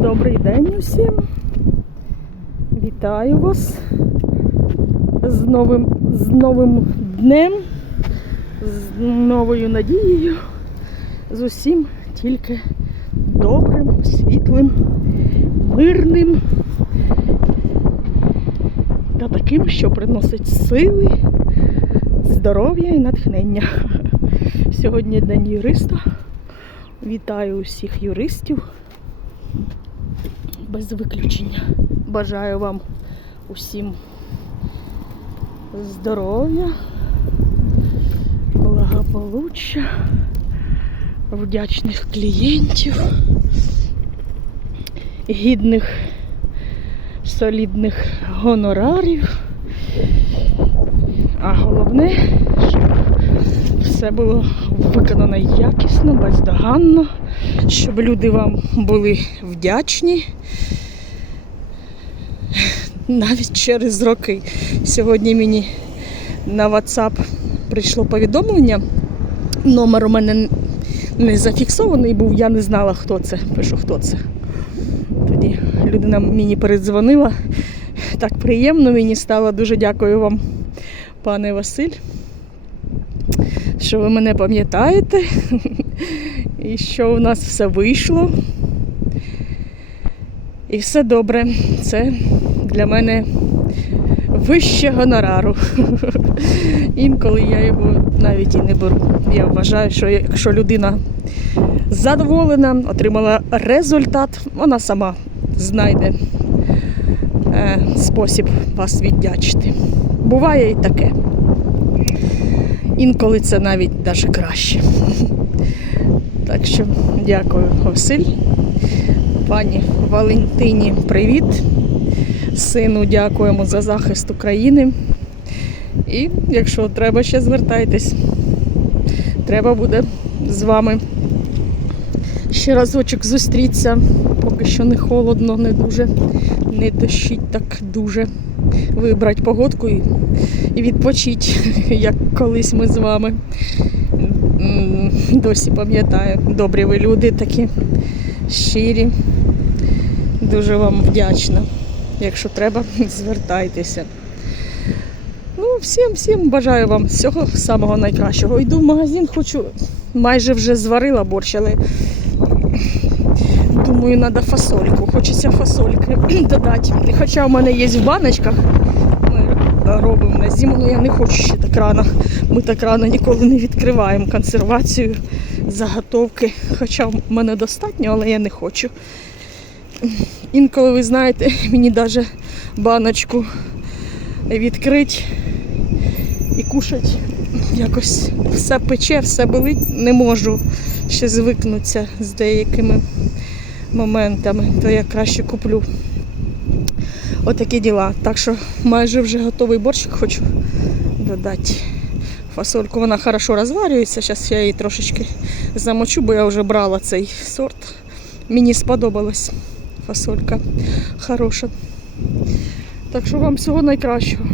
Добрий день усім. Вітаю вас з новим, з новим днем, з новою надією, з усім тільки добрим, світлим, мирним та таким, що приносить сили, здоров'я і натхнення. Сьогодні день юриста. Вітаю усіх юристів без виключення. Бажаю вам усім здоров'я, благополуччя, вдячних клієнтів, гідних солідних гонорарів. А головне, щоб все було виконано якісно, бездоганно, щоб люди вам були вдячні навіть через роки. Сьогодні мені на WhatsApp прийшло повідомлення. Номер у мене не зафіксований був, я не знала, хто це. Пишу, хто це. Тоді людина мені передзвонила. Так приємно мені стало. Дуже дякую вам, пане Василь, що ви мене пам'ятаєте і що у нас все вийшло. І все добре. Це для мене вище гонорару. Інколи я його навіть і не беру. Я вважаю, що якщо людина задоволена, отримала результат, вона сама знайде е, спосіб вас віддячити. Буває і таке. Інколи це навіть даже краще. Так що дякую, Василь. Пані Валентині, привіт. Сину дякуємо за захист України. І якщо треба, ще звертайтесь. Треба буде з вами ще разочок зустрітися. Поки що не холодно, не дуже, не дощить так дуже. Вибрати погодку і, і відпочити, як колись ми з вами. Досі пам'ятаю. Добрі ви люди такі щирі. Дуже вам вдячна. Якщо треба, звертайтеся. Ну, всім, всім бажаю вам всього самого найкращого. Йду в магазин, хочу, майже вже зварила борщ, але думаю, треба фасольку. Хочеться фасольки додати. Хоча в мене є в баночках. Ми робимо на зиму, але я не хочу ще так рано. Ми так рано ніколи не відкриваємо консервацію, заготовки. Хоча в мене достатньо, але я не хочу. Інколи, ви знаєте, мені навіть баночку відкрити і кушати. Якось все пече, все болить, не можу ще звикнутися з деякими моментами, то я краще куплю. Отакі діла. Так що майже вже готовий борщик хочу додати. Фасольку вона хорошо розварюється. Зараз я її трошечки замочу, бо я вже брала цей сорт. Мені сподобалась фасолька хороша. Так що вам всього найкращого.